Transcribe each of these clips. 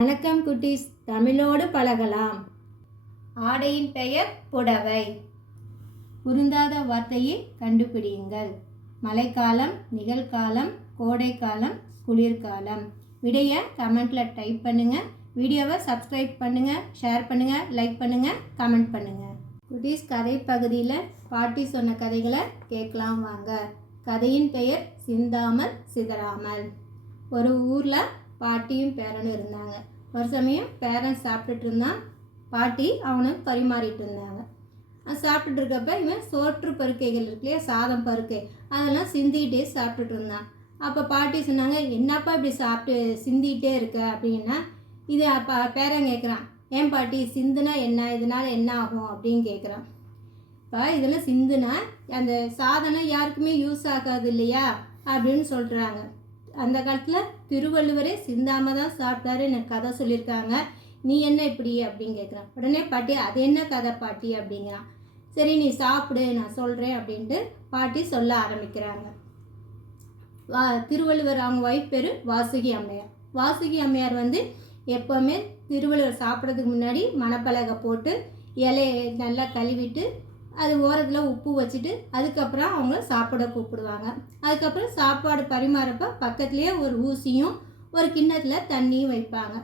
வணக்கம் குட்டீஸ், தமிழோடு பழகலாம். ஆடையின் பெயர் புடவை. பொருந்தாத வார்த்தையை கண்டுபிடியுங்கள். மழைக்காலம், நிகழ்காலம், கோடைக்காலம், குளிர்காலம். விடைய கமெண்ட்ல டைப் பண்ணுங்க. வீடியோவை சப்ஸ்கிரைப் பண்ணுங்க, ஷேர் பண்ணுங்க, லைக் பண்ணுங்க, கமெண்ட் பண்ணுங்க. குட்டீஸ், கதை பகுதியில் பாட்டி சொன்ன கதைகளை கேட்கலாம் வாங்க. கதையின் பெயர் சிந்தாமல் சிதறாமல். ஒரு ஊரில் பாட்டியும் பேரனும் இருந்தாங்க. ஒரு சமயம் பேரன் சாப்பிட்டுட்டு இருந்தான். பாட்டி அவனுக்கு பரிமாறிட்டு இருந்தாங்க. சாப்பிட்டுட்டு இருக்கப்ப இவன் சோற்று பருக்கைகள் இருக்கு இல்லையா, சாதம் பருக்கை, அதெல்லாம் சிந்திகிட்டே சாப்பிட்டுட்டு இருந்தான். அப்போ பாட்டி சொன்னாங்க, என்னப்பா இப்படி சாப்பிட்டு சிந்திகிட்டே இருக்க அப்படின்னா, இது அப்போ பேரன் கேட்குறான், ஏன் பாட்டி சிந்துனா என்ன, இதனால் என்ன ஆகும் அப்படின்னு கேட்குறான். இப்போ இதெல்லாம் சிந்துனா அந்த சாதனம் யாருக்குமே யூஸ் ஆகாது இல்லையா அப்படின்னு சொல்கிறாங்க. அந்த காலத்தில் திருவள்ளுவரே சிந்தாமல் தான் சாப்பிட்டாரு எனக்கு கதை சொல்லியிருக்காங்க. நீ என்ன இப்படி அப்படின்னு கேட்குறான். உடனே பாட்டி, அது என்ன கதை பாட்டி அப்படிங்கிறான். சரி நீ சாப்பிடு, நான் சொல்கிறேன் அப்படின்ட்டு பாட்டி சொல்ல ஆரம்பிக்கிறாங்க. திருவள்ளுவர் அவங்க ஒய்ஃப் பேர் வாசுகி அம்மையார். வாசுகி அம்மையார் எப்போவுமே திருவள்ளுவர் சாப்பிட்றதுக்கு முன்னாடி மணப்பலகை போட்டு இலையை நல்லா கழுவிட்டு அது ஓரத்தில் உப்பு வச்சுட்டு அதுக்கப்புறம் அவங்க சாப்பிட கூப்பிடுவாங்க. அதுக்கப்புறம் சாப்பாடு பரிமாறப்போ பக்கத்துலேயே ஒரு ஊசியும் ஒரு கிண்ணத்தில் தண்ணியும் வைப்பாங்க.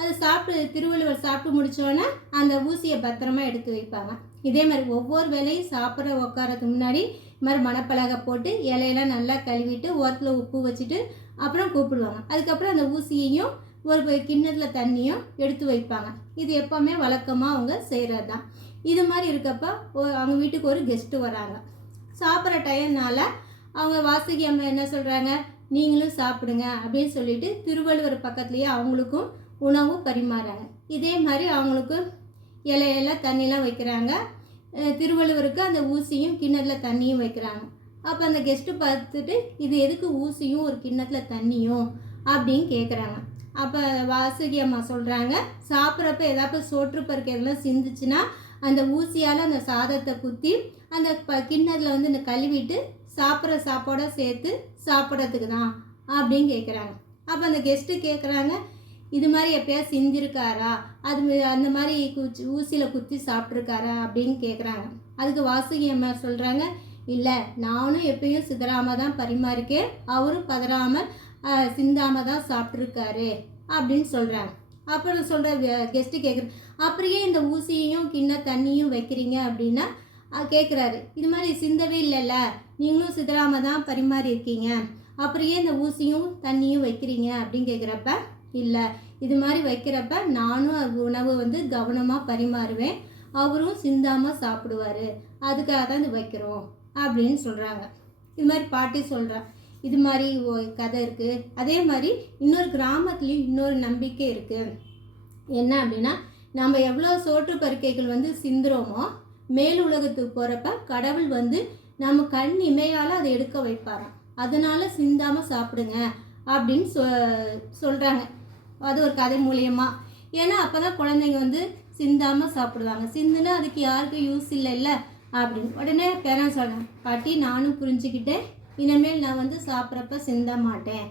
அது திருவள்ளுவர் சாப்பிட்டு முடித்தோன்னே அந்த ஊசியை பத்திரமா எடுத்து வைப்பாங்க. இதே மாதிரி ஒவ்வொரு வேலையும் சாப்பிட்ற உட்காரத்துக்கு முன்னாடி இது மாதிரி மணப்பலகை போட்டு இலையெல்லாம் நல்லா கழுவிட்டு ஓரத்தில் உப்பு வச்சுட்டு அப்புறம் கூப்பிடுவாங்க. அதுக்கப்புறம் அந்த ஊசியையும் ஒரு கிண்ணத்தில் தண்ணியும் எடுத்து வைப்பாங்க. இது எப்போவுமே வழக்கமாக அவங்க செய்கிறது தான். இது மாதிரி இருக்கப்போ அவங்க வீட்டுக்கு ஒரு கெஸ்ட்டு வராங்க. சாப்பிட்ற டைம்னால அவங்க வாசுகி அம்மா என்ன சொல்கிறாங்க, நீங்களும் சாப்பிடுங்க அப்படின்னு சொல்லிட்டு திருவள்ளுவர் பக்கத்துலேயே அவங்களுக்கும் உணவு பரிமாறாங்க. இதே மாதிரி அவங்களுக்கும் இலையெல்லாம் தண்ணிலாம் வைக்கிறாங்க. திருவள்ளுவருக்கு அந்த ஊசியும் கிண்ணத்தில் தண்ணியும் வைக்கிறாங்க. அப்போ அந்த கெஸ்ட்டு பார்த்துட்டு, இது எதுக்கு ஊசியும் ஒரு கிண்ணத்தில் தண்ணியும் அப்படின்னு கேட்குறாங்க. அப்போ வாசுகி அம்மா சொல்கிறாங்க, சாப்பிட்றப்ப ஏதாவது சோற்று பருக்கை எதெல்லாம் சிந்துச்சுன்னா அந்த ஊசியால் அந்த சாதத்தை குத்தி அந்த கிண்ணத்தில் இந்த கழுவிட்டு சாப்பிட்ற சாப்பாட சேர்த்து சாப்பிட்றதுக்கு தான் அப்படின்னு கேட்குறாங்க. அப்போ அந்த கெஸ்ட்டு கேட்குறாங்க, இது மாதிரி எப்போயாவது சிந்திருக்காரா, அந்த மாதிரி ஊசியில் குத்தி சாப்பிட்ருக்காரா அப்படின்னு கேட்குறாங்க. அதுக்கு வாசுகி அம்மா சொல்கிறாங்க, இல்லை நானும் எப்பயும் சிதறாமல் தான் பரிமாறிக்கேன், அவரும் பதறாமல் சிந்தாமல் தான் சாப்பிட்ருக்காரு அப்படின்னு சொல்கிறாங்க. அப்புறம் சொல்கிற கெஸ்ட்டு கேட்குறேன், அப்படியே இந்த ஊசியையும் கிண்ண தண்ணியும் வைக்கிறீங்க அப்படின்னா கேட்குறாரு, இது மாதிரி சிந்தவே இல்லைல்ல, நீங்களும் சிதறாமல் தான் பரிமாறி இருக்கீங்க, அப்படியே இந்த ஊசியும் தண்ணியும் வைக்கிறீங்க அப்படின்னு கேட்குறப்ப, இல்லை இது மாதிரி வைக்கிறப்ப நானும் உணவு கவனமாக பரிமாறுவேன், அவரும் சிந்தாமல் சாப்பிடுவார், அதுக்காக தான் இது வைக்கிறோம் அப்படின்னு சொல்கிறாங்க. இது மாதிரி பாட்டி சொல்கிறான். இது மாதிரி கதை இருக்குது. அதே மாதிரி இன்னொரு கிராமத்துலேயும் இன்னொரு நம்பிக்கை இருக்குது. என்ன அப்படின்னா, நம்ம எவ்வளோ சோற்று பருக்கைகள் சிந்துறோமோ மேல் உலகத்துக்கு போகிறப்ப கடவுள் நம்ம கண் இமையால் அதை எடுக்க வைப்பாராம். அதனால் சிந்தாமல் சாப்பிடுங்க அப்படின்னு சொல்கிறாங்க. அது ஒரு கதை மூலியமாக. ஏன்னா அப்போ தான் குழந்தைங்க சிந்தாமல் சாப்பிடுவாங்க. சிந்துன்னா அதுக்கு யாருக்கும் யூஸ் இல்லைல்ல அப்படின்னு. உடனே பேரன் சொல்கிறேன், பாட்டி நானும் புரிஞ்சுக்கிட்டேன், இனிமேல் நான் சாப்பிட்றப்ப சிந்த மாட்டேன்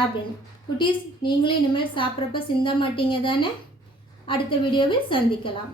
அப்படின்னு. குட்டீஸ், நீங்களும் இனிமேல் சாப்பிட்றப்ப சிந்த மாட்டீங்க தானே? அடுத்த வீடியோவில் சந்திக்கலாம்.